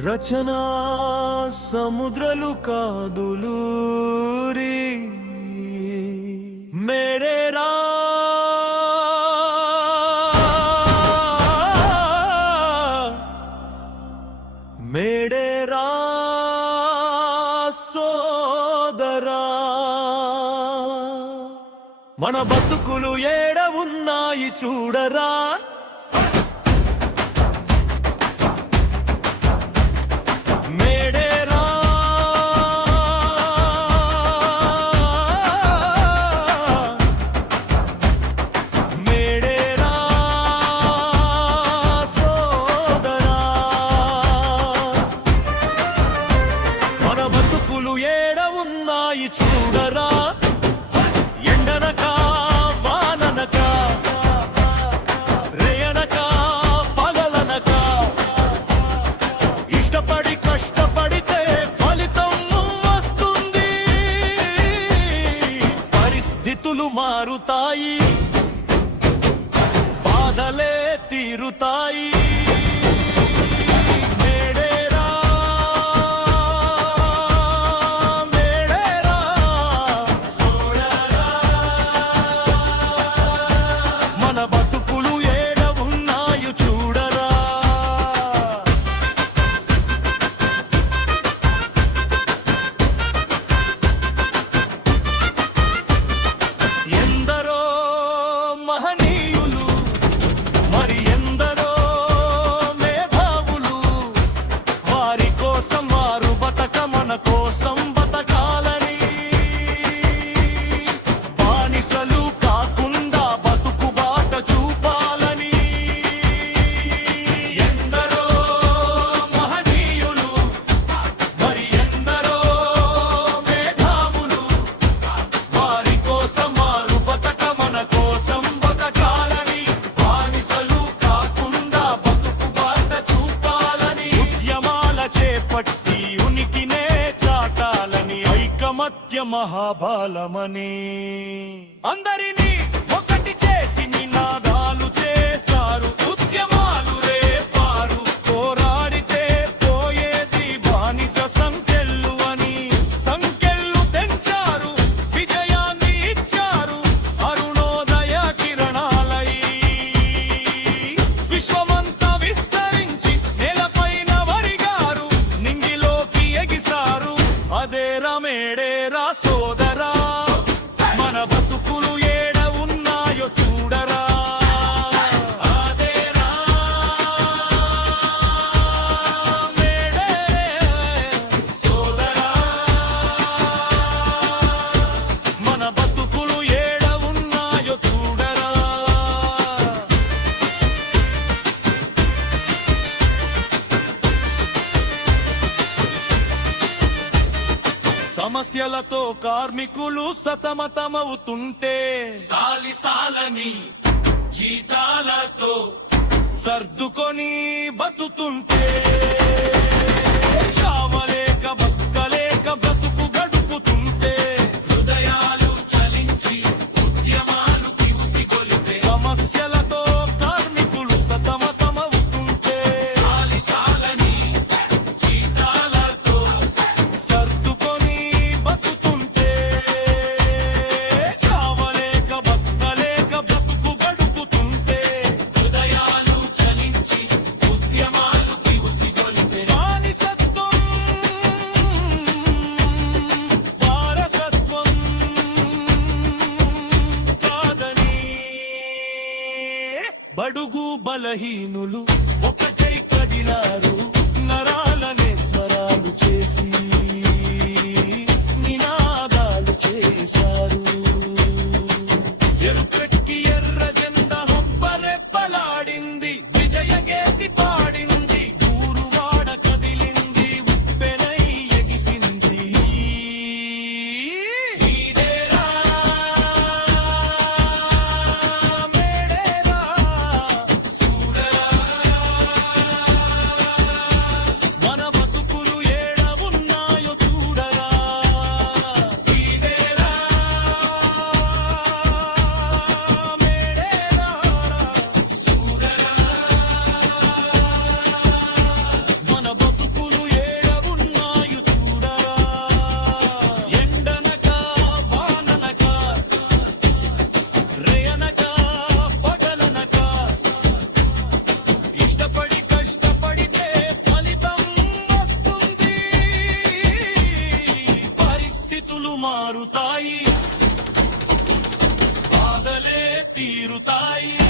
రచనా సముద్రలు కాదులూరి మేడేరా మేడేరా సోదరా మన బతుకులు ఏడ ఉన్నాయి చూడరా చూడరా ఎండనక వాననక రేయనక పగలనక ఇష్టపడి కష్టపడితే ఫలితం వస్తుంది. పరిస్థితులు మారుతాయి, బాధలే తీరుతాయి. మహాబలమని అందరినీ ఒకటి చేసి నినాదాలు చేశారు. ఉద్యమాలు రేపారు, పోరాడితే పోయేది బానిస సంకెళ్ళు అని సంకెళ్ళు తెంచారు. విజయాన్ని ఇచ్చారు అరుణోదయ కిరణాలై. విశ్వమంతా విస్తరించి నేలపైన వరిగారు, నింగిలోకి ఎగిసారు. అదే రమేడేరా సోదరా, మన బతుకులు ఏడ ఉన్నాయో చూడరా. అదేరా మేడే సోదరా, మన బతుకులు ఏడ ఉన్నాయో చూడరా. సమస్యలతో కార్మికులు సతమతమవుతుంటే సాలిసాలని జీతాలతో సర్దుకొని బతుతుంటే చావలేక బతుకలేక బ్రతుకు గడుపుతుంటే హృదయాలు చలించి ఉద్యమాలు కివుసిగొలిపే. సమస్యలతో కార్మికులు సతమతమవుతుంటే సాలిసాలని జీతాలతో సర్దుకొని బతుతుంటే చావలేక బతుకలేక బ్రతుకు గడుపుతుంటే హృదయాలు చలించి ఉద్యమాలు కివుసిగొలిపే. బానిసత్వం వారసత్వం కాదని బడుగు బలహీనులు ఒకటై కదిలారు. నరాలనే స్వరాలు చేసి నినాదాలు చేశారు. ఎరుపెక్కి ఎర్ర జెండా హొప్పరెప్పలాడింది, విజయ గేతి పాడింది. ఊరువాడ కదిలింది, ఉప్పెనై ఎగిసింది. ఇదేరా మేడేరా చూడరా, మన బతుకులు ఏడ ఉన్నాయో చూడరా. ఇదేరా తీరుతాయి